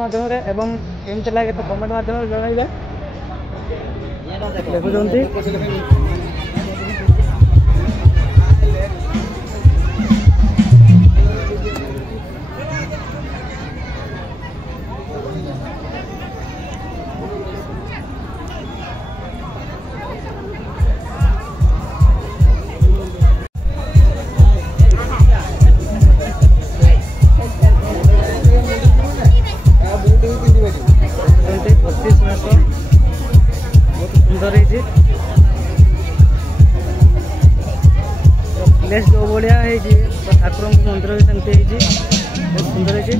माध्यम एवं केमती लगे तो कमेंट माध्यम जनइबे देखुं। प्लेस जो बढ़िया है ठाकुर मंदिर भी सेमती बहुत सुंदर है।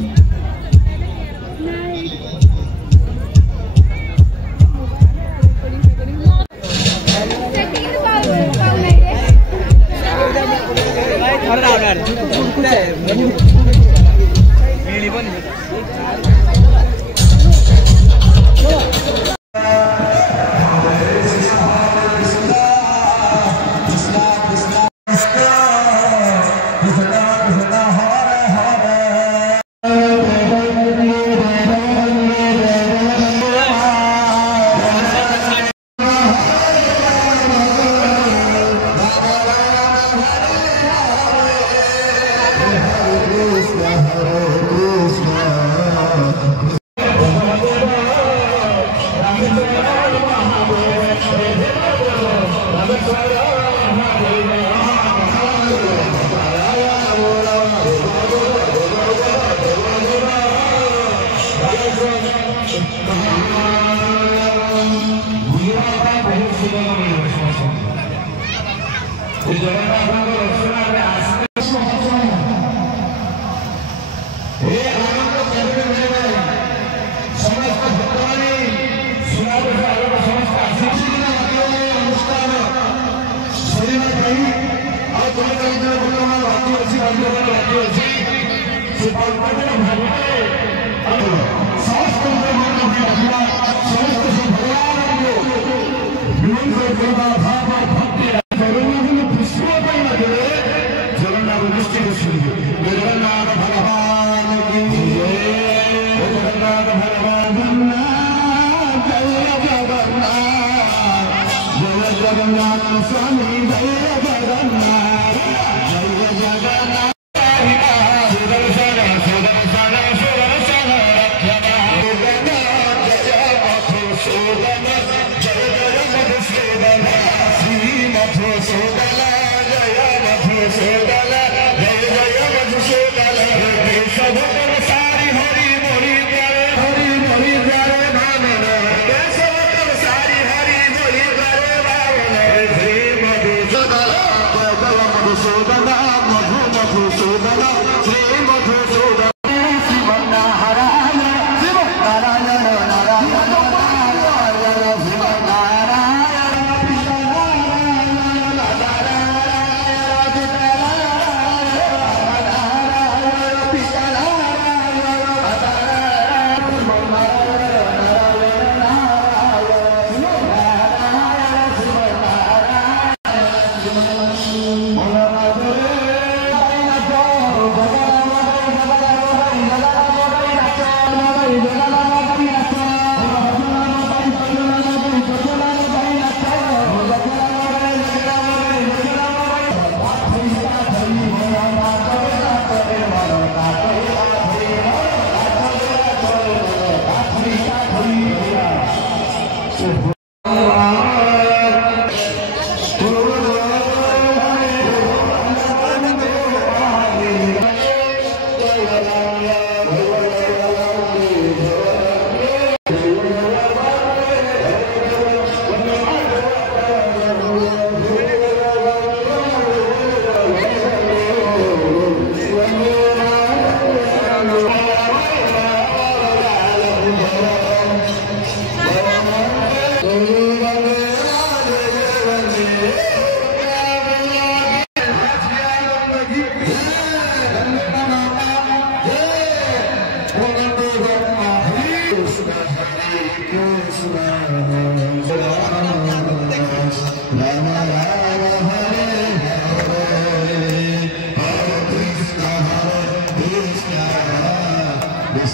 सारी हरी मोरी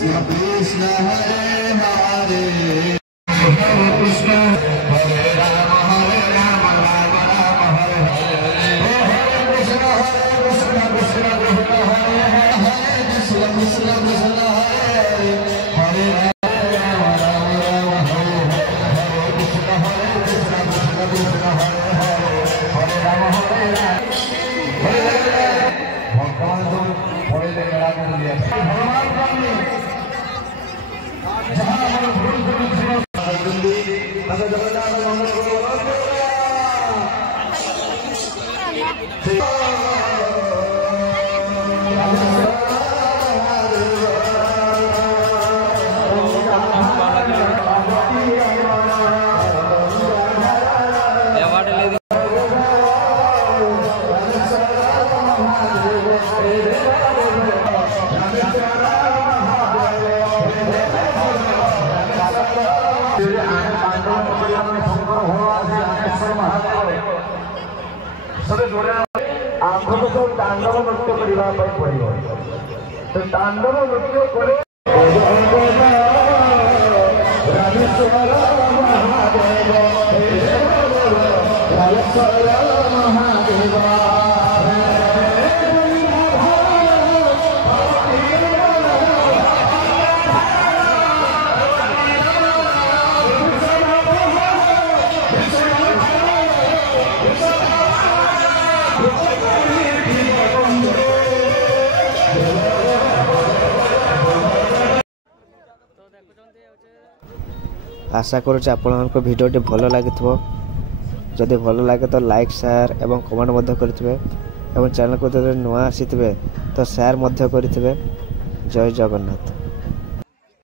Krishna Hare Hare Hare Krishna Hare Rama Hare Rama Rama Rama Hare Hare Hare Krishna Krishna Krishna Hare Hare Krishna Krishna Krishna Hare Hare Rama Rama Rama Hare Hare Krishna Krishna Krishna Hare Hare Hare Rama Hare भगवान तो बड़े ले लड़ा कर दिया भगवान का नहीं जहां हम भूल भूल सुनो जल्दी अगर जगन्नाथ मंदिर को आपको तो तांडव नृत्य करने पड़ो तो तांडव नृत्य करे रामेश्वर महादेव रामेश्वर महादेव आशा करुँच आपको भिडियोटी भल लगी जदि भल लगे तो लाइक शेयर एवं कमेंट करेंगे चैनल को नुआ आसी तो शेयर करेंगे। जय जगन्नाथ।